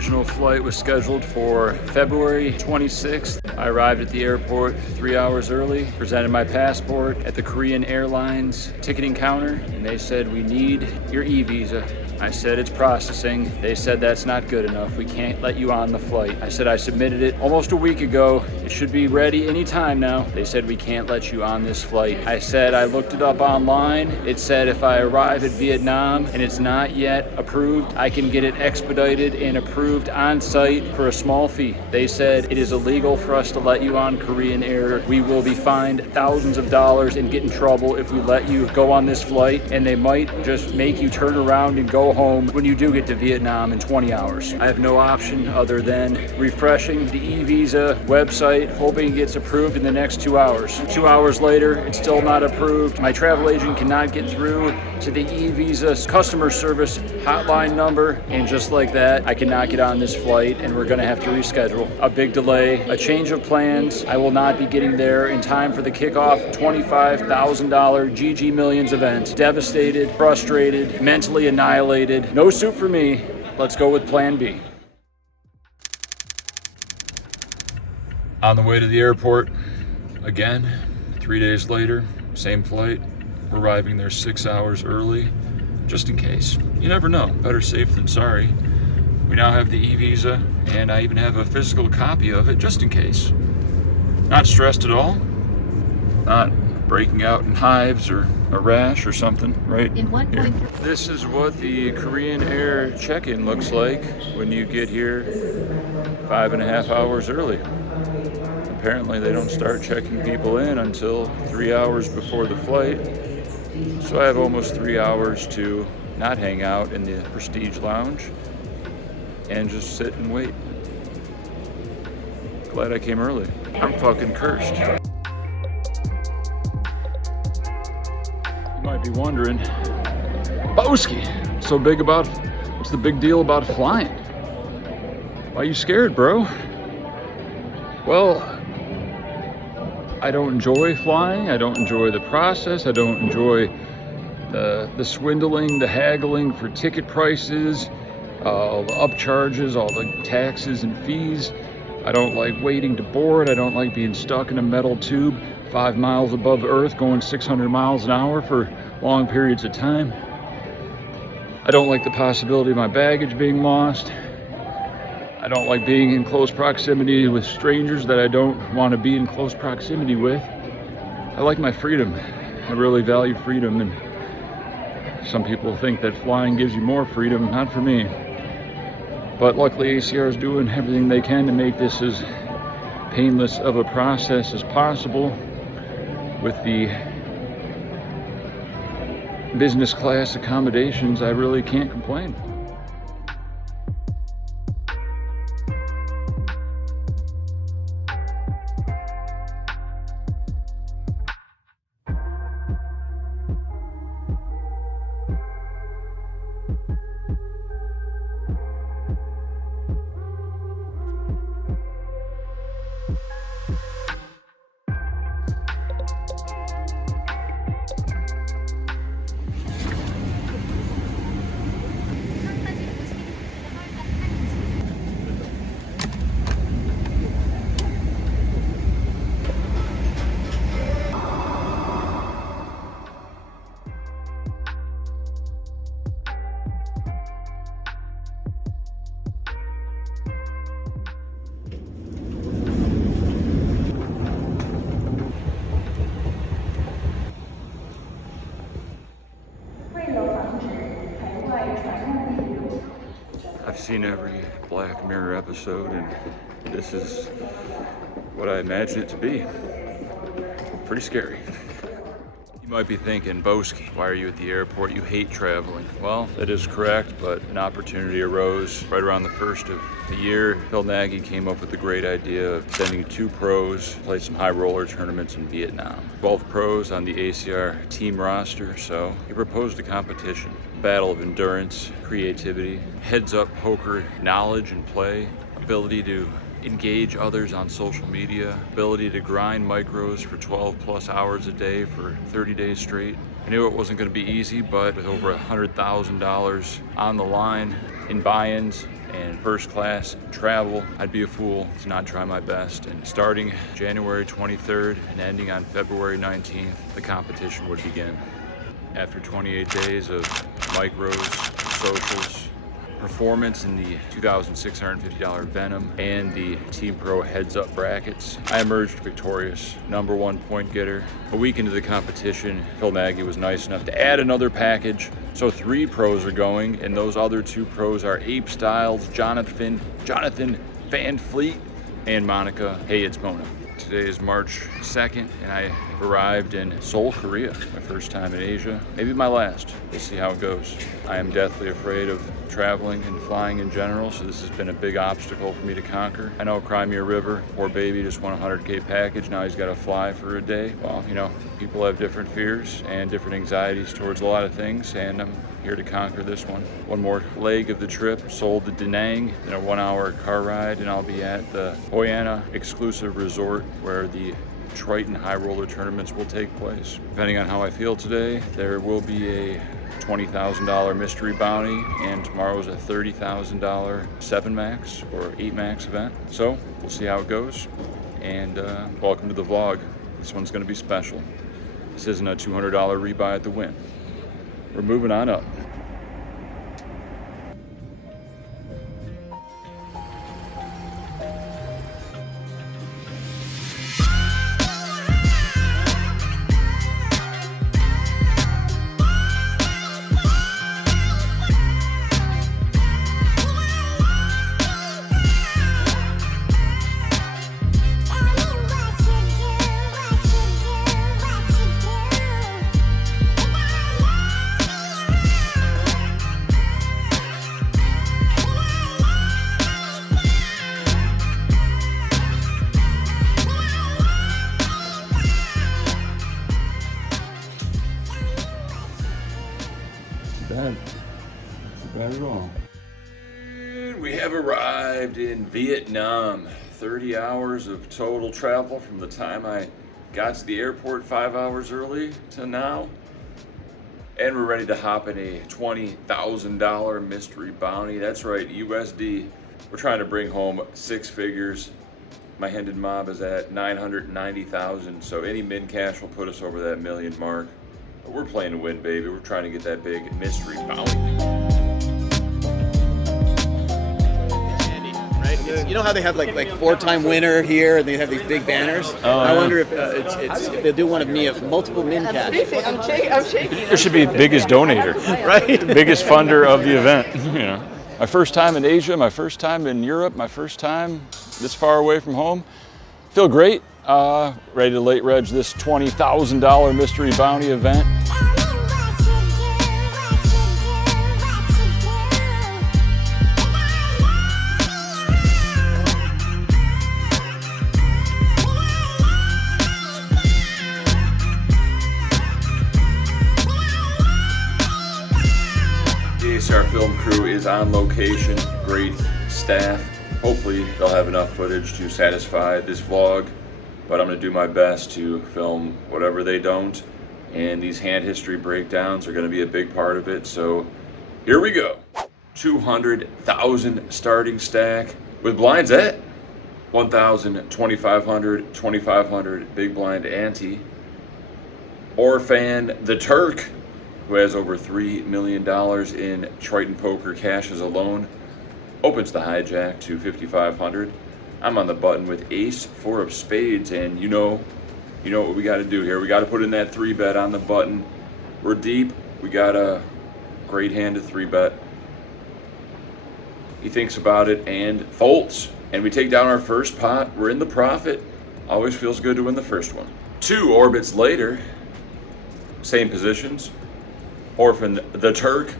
original flight was scheduled for February 26th. I arrived at the airport 3 hours early, presented my passport at the Korean Airlines ticketing counter, and they said, "We need your e-visa." I said, "It's processing." They said, "That's not good enough. We can't let you on the flight." I said, "I submitted it almost a week ago. It should be ready anytime now." They said, "We can't let you on this flight." I said, "I looked it up online. It said if I arrive at Vietnam and it's not yet approved, I can get it expedited and approved on site for a small fee." They said, "It is illegal for us to let you on Korean Air. We will be fined thousands of dollars and get in trouble if we let you go on this flight, and they might just make you turn around and go home when you do get to Vietnam in 20 hours. I have no option other than refreshing the e-visa website, hoping it gets approved in the next 2 hours. 2 hours later, it's still not approved. My travel agent cannot get through to the e-visa customer service hotline number, and just like that, I cannot get on this flight, and we're gonna have to reschedule. A big delay, a change of plans. I will not be getting there in time for the kickoff $25,000 GG Millions event. Devastated, frustrated, mentally annihilated. No soup for me. Let's go with plan B. On the way to the airport again, 3 days later, same flight. We're arriving there 6 hours early, just in case. You never know, better safe than sorry. We now have the e-visa, and I even have a physical copy of it, just in case. Not stressed at all, not breaking out in hives or a rash or something, right? Here. This is what the Korean Air check-in looks like when you get here 5.5 hours early. Apparently they don't start checking people in until 3 hours before the flight. So I have almost 3 hours to not hang out in the Prestige Lounge and just sit and wait. Glad I came early. I'm fucking cursed. You might be wondering, Boski, so big about, what's the big deal about flying? Why are you scared, bro? Well, I don't enjoy flying. I don't enjoy the process. I don't enjoy the swindling, the haggling for ticket prices, all the upcharges, all the taxes and fees. I don't like waiting to board. I don't like being stuck in a metal tube 5 miles above Earth going 600 miles an hour for long periods of time. I don't like the possibility of my baggage being lost. I don't like being in close proximity with strangers that I don't want to be in close proximity with. I like my freedom. I really value freedom, and some people think that flying gives you more freedom. Not for me. But luckily ACR is doing everything they can to make this as painless of a process as possible. With the business class accommodations, I really can't complain. I've seen every Black Mirror episode, and this is what I imagine it to be. Pretty scary. You might be thinking, Boski, why are you at the airport? You hate traveling. Well, that is correct, but an opportunity arose right around the first of the year. Phil Nagy came up with the great idea of sending 2 pros to play some high roller tournaments in Vietnam. 12 pros on the ACR team roster, so he proposed a competition. Battle of endurance, creativity, heads-up poker knowledge and play, ability to engage others on social media, ability to grind micros for 12 plus hours a day for 30 days straight. I knew it wasn't going to be easy, but with over $100,000 on the line in buy-ins and first class travel. I'd be a fool to not try my best. And starting January 23rd and ending on February 19th, the competition would begin. After 28 days of micros, socials, performance in the $2,650 Venom and the Team Pro Heads Up brackets, I emerged victorious, #1 point getter. A week into the competition, Phil Nagy was nice enough to add another package. So 3 pros are going, and those other 2 pros are Ape Styles, Jonathan Van Fleet, and Monica Hey It's Mona. Today is March 2nd, and I have arrived in Seoul, Korea. My first time in Asia, maybe my last. We'll see how it goes. I am deathly afraid of traveling and flying in general, so this has been a big obstacle for me to conquer. I know Crimea River, poor baby just won a 100K package, now he's got to fly for a day. Well, you know, people have different fears and different anxieties towards a lot of things, and I'm here to conquer this one. One more leg of the trip, Seoul to Da Nang, then a 1-hour car ride, and I'll be at the Hoi An exclusive resort where the Triton high roller tournaments will take place. Depending on how I feel today, there will be a $20,000 mystery bounty, and tomorrow's a $30,000 7 max or 8 max event. So we'll see how it goes, and welcome to the vlog. This one's gonna be special. This isn't a $200 rebuy at the win. We're moving on up. Bad at all. We have arrived in Vietnam. 30 hours of total travel from the time I got to the airport 5 hours early to now. And we're ready to hop in a $20,000 mystery bounty. That's right, USD. We're trying to bring home 6 figures. My Hendon mob is at 990,000, so any min cash will put us over that million mark. But we're playing to win, baby. We're trying to get that big mystery bounty. You know how they have like 4-time winner here, and they have these big banners? Oh, I yeah. wonder if if they'll do one of me of multiple min cash. I'm shaking. There should be biggest donator, Right? biggest funder of the event. You know, my first time in Asia, my first time in Europe, my first time this far away from home. Feel great. Ready to late reg this $20,000 mystery bounty event. Our film crew is on location, great staff. Hopefully they'll have enough footage to satisfy this vlog, but I'm gonna do my best to film whatever they don't, and these hand history breakdowns are gonna be a big part of it, so here we go. 200,000 starting stack with blinds at 1,000, 2,500, 2,500, big blind ante. Orphan the Turk, who has over $3 million in Triton poker cashes alone, opens the hijack to 5,500. I'm on the button with ace 4 of spades, and you know what we got to do here. We got to put in that 3-bet on the button. We're deep. We got a great hand to 3-bet. He thinks about it and folds, and we take down our first pot. We're in the profit. Always feels good to win the first one. 2 orbits later, same positions. Orphan the Turk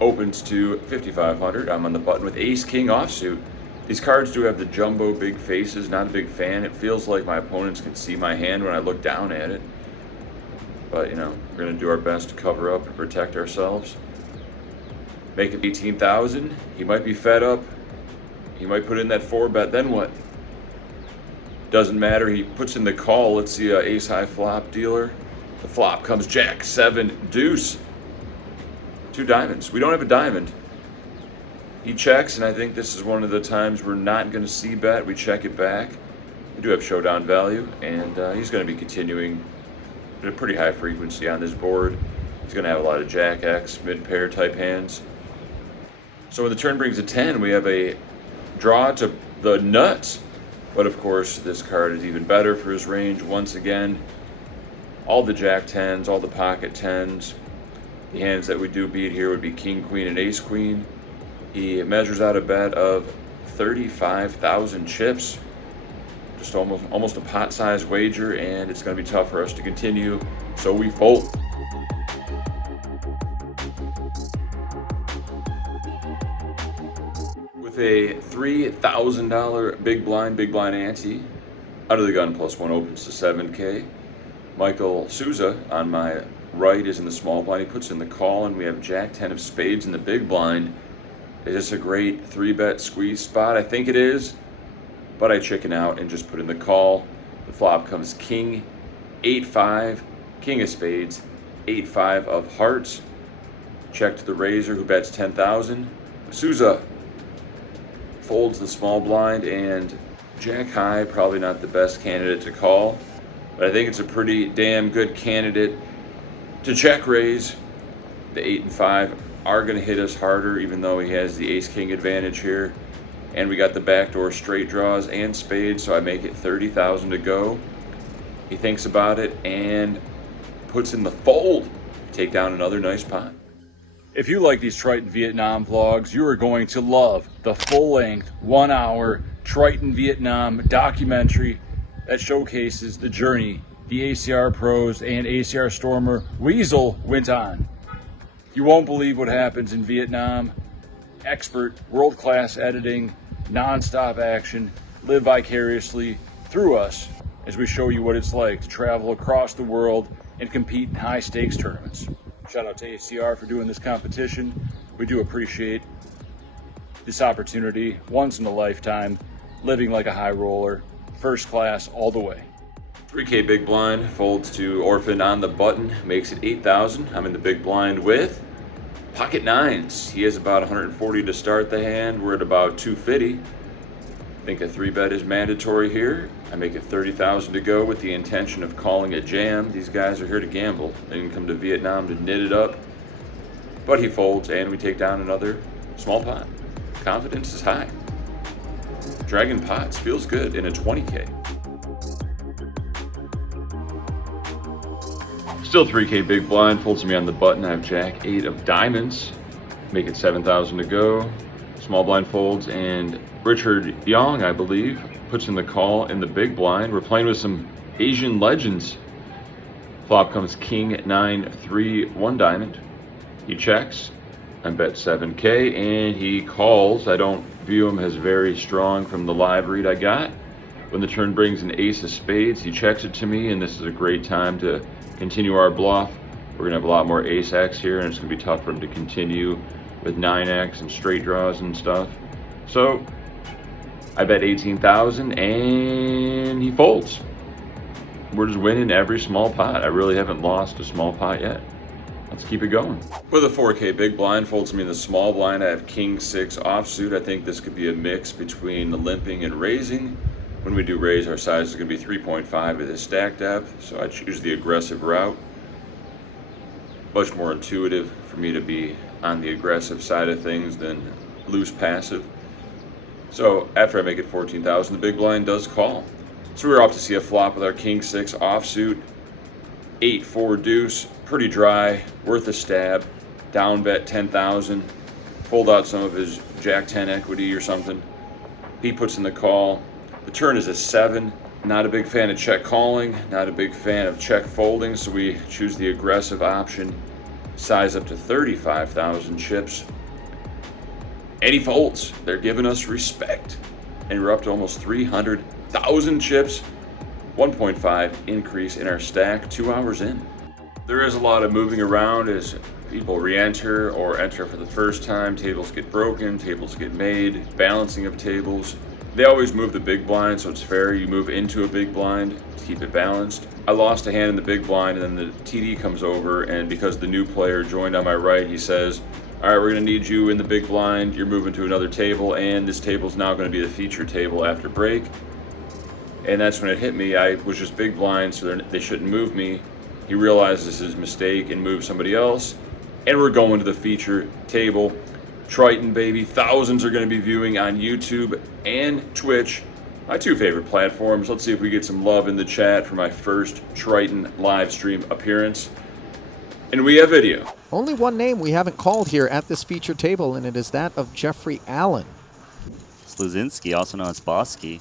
opens to 5,500. I'm on the button with ace king offsuit. These cards do have the jumbo big faces. Not a big fan. It feels like my opponents can see my hand when I look down at it. But you know, we're gonna do our best to cover up and protect ourselves. Make it 18,000. He might be fed up. He might put in that 4-bet. Then what? Doesn't matter. He puts in the call. Let's see, ace high flop dealer. The flop comes jack 7 deuce. 2 diamonds. We don't have a diamond. He checks, and I think this is one of the times we're not going to see bet. We check it back. We do have showdown value, and he's going to be continuing at a pretty high frequency on this board. He's going to have a lot of Jack X, mid-pair type hands. So when the turn brings a 10, we have a draw to the nuts. But of course, this card is even better for his range. Once again, all the Jack 10s, all the pocket 10s. The hands that we do beat here would be King, Queen, and Ace, Queen. He measures out a bet of 35,000 chips. Just almost a pot-sized wager, and it's going to be tough for us to continue, so we fold. With a $3,000 big blind ante, out of the gun +1 opens to 7K. Michael Souza on my right is in the small blind. He puts in the call, and we have Jack 10 of spades in the big blind. Is this a great 3-bet squeeze spot? I think it is, but I chicken out and just put in the call. The flop comes King 8-5, King of spades, 8-5 of hearts. Check to the raiser, who bets 10,000. Souza folds the small blind, and Jack high, probably not the best candidate to call, but I think it's a pretty damn good candidate to check raise. The 8 and 5 are going to hit us harder, even though he has the ace-king advantage here. And we got the backdoor straight draws and spades, so I make it 30,000 to go. He thinks about it and puts in the fold. Take down another nice pot. If you like these Triton Vietnam vlogs, you are going to love the full-length, 1-hour Triton Vietnam documentary that showcases the journey the ACR pros and ACR Stormer Weasel went on. You won't believe what happens in Vietnam. Expert, world-class editing, non-stop action, live vicariously through us as we show you what it's like to travel across the world and compete in high-stakes tournaments. Shout out to ACR for doing this competition. We do appreciate this opportunity, once in a lifetime, living like a high roller, first class all the way. 3K big blind folds to Orphan on the button, makes it 8,000. I'm in the big blind with pocket 9s. He has about 140 to start the hand. We're at about 250. I think a 3-bet is mandatory here. I make it 30,000 to go with the intention of calling a jam. These guys are here to gamble. They didn't come to Vietnam to knit it up. But he folds, and we take down another small pot. Confidence is high. Dragon pots feels good in a 20K. Still 3K big blind, folds me on the button. I have Jack 8 of diamonds. Make it 7,000 to go. Small blind folds, and Richard Young, I believe, puts in the call in the big blind. We're playing with some Asian legends. Flop comes King 9-3, 1 diamond. He checks. I bet 7K, and he calls. I don't view him as very strong from the live read I got. When the turn brings an ace of spades, he checks it to me, and this is a great time to continue our bluff. We're gonna have a lot more ace X here, and it's gonna be tough for him to continue with 9X and straight draws and stuff. So I bet 18,000, and he folds. We're just winning every small pot. I really haven't lost a small pot yet. Let's keep it going. With a 4K big blind, folds me in the small blind. I have King 6 offsuit. I think this could be a mix between the limping and raising. When we do raise, our size is going to be 3.5 at the stack depth, so I choose the aggressive route. Much more intuitive for me to be on the aggressive side of things than loose passive. So after I make it 14,000, the big blind does call. So we're off to see a flop with our King 6 offsuit. 8-4 deuce, pretty dry, worth a stab. Down bet 10,000. Fold out some of his Jack 10 equity or something. He puts in the call. The turn is a 7. Not a big fan of check calling, not a big fan of check folding, so we choose the aggressive option. Size up to 35,000 chips. And he folds. They're giving us respect. And we're up to almost 300,000 chips. 1.5 increase in our stack 2 hours in. There is a lot of moving around as people re-enter or enter for the first time. Tables get broken, tables get made, balancing of tables. They always move the big blind, so it's fair you move into a big blind to keep it balanced. I lost a hand in the big blind, and then the TD comes over, and because the new player joined on my right, he says, all right, we're gonna need you in the big blind. You're moving to another table, and this table's now gonna be the feature table after break. And that's when it hit me. I was just big blind, so they shouldn't move me. He realizes his mistake and moves somebody else. And we're going to the feature table. Triton, baby. Thousands are gonna be viewing on YouTube and Twitch, my two favorite platforms. Let's see if we get some love in the chat for my first Triton live stream appearance. And we have video. Only one name we haven't called here at this feature table, and it is that of Jeffrey Allen. Sluzinski, also known as Boski,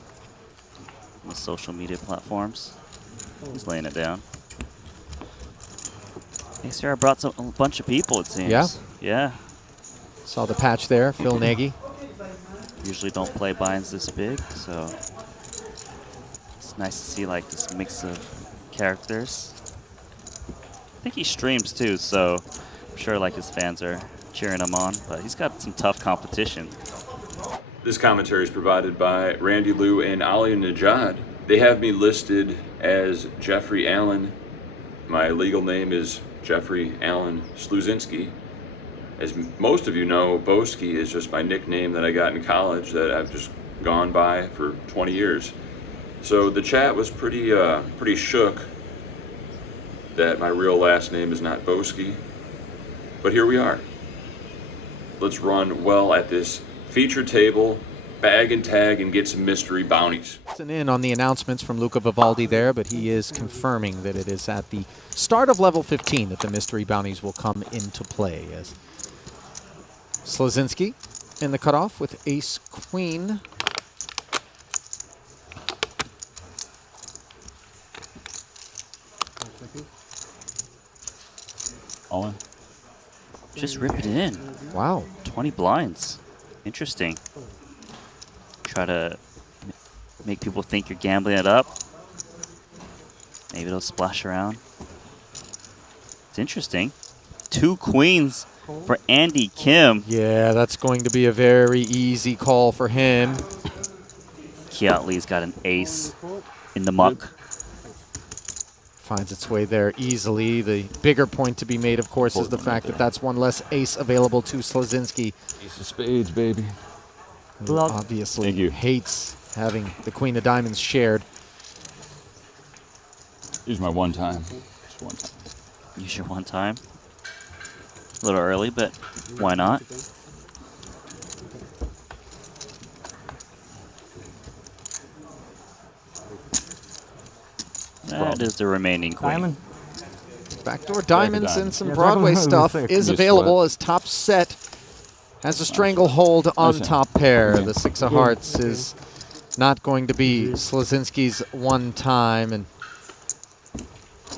on the social media platforms. He's laying it down. Hey, sir, I brought a bunch of people, it seems. Yeah? Yeah. Saw the patch there, Phil Nagy. Usually don't play binds this big, so it's nice to see like this mix of characters. I think he streams too, so I'm sure like his fans are cheering him on, but he's got some tough competition. This commentary is provided by Randy Liu and Ali Najad. They have me listed as Jeffrey Allen. My legal name is Jeffrey Allen Sluzinski. As most of you know, Boski is just my nickname that I got in college that I've just gone by for 20 years. So the chat was pretty shook that my real last name is not Boski. But here we are. Let's run well at this feature table, bag and tag, and get some mystery bounties. In on the announcements from Luca Vivaldi there, but he is confirming that it is at the start of level 15 that the mystery bounties will come into play. As Sluzinski in the cutoff with ace queen. Owen. Just rip it in. Wow. 20 blinds. Interesting. Try to make people think you're gambling it up. Maybe it'll splash around. It's interesting. 2 queens for Andy Kim. Yeah, that's going to be a very easy call for him. Kiatley's got an ace in the muck. Finds its way there easily. The bigger point to be made, of course, is the fact that that's one less ace available to Sluzinski. Ace of spades, baby. Who obviously hates having the queen of diamonds shared. Use my one time. Just one time. Use your one time. A little early, but why not? That is the remaining queen. Diamond. Backdoor diamonds and some Yeah, Broadway diamond stuff six. is available as top set has a stranglehold on top pair. The 6 of hearts is not going to be Sluzinski's one time, and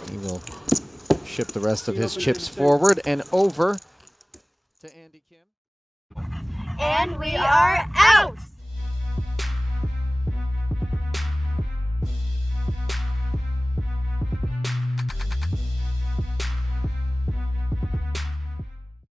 he will ship the rest of his chips forward and over to Andy Kim. And we are out!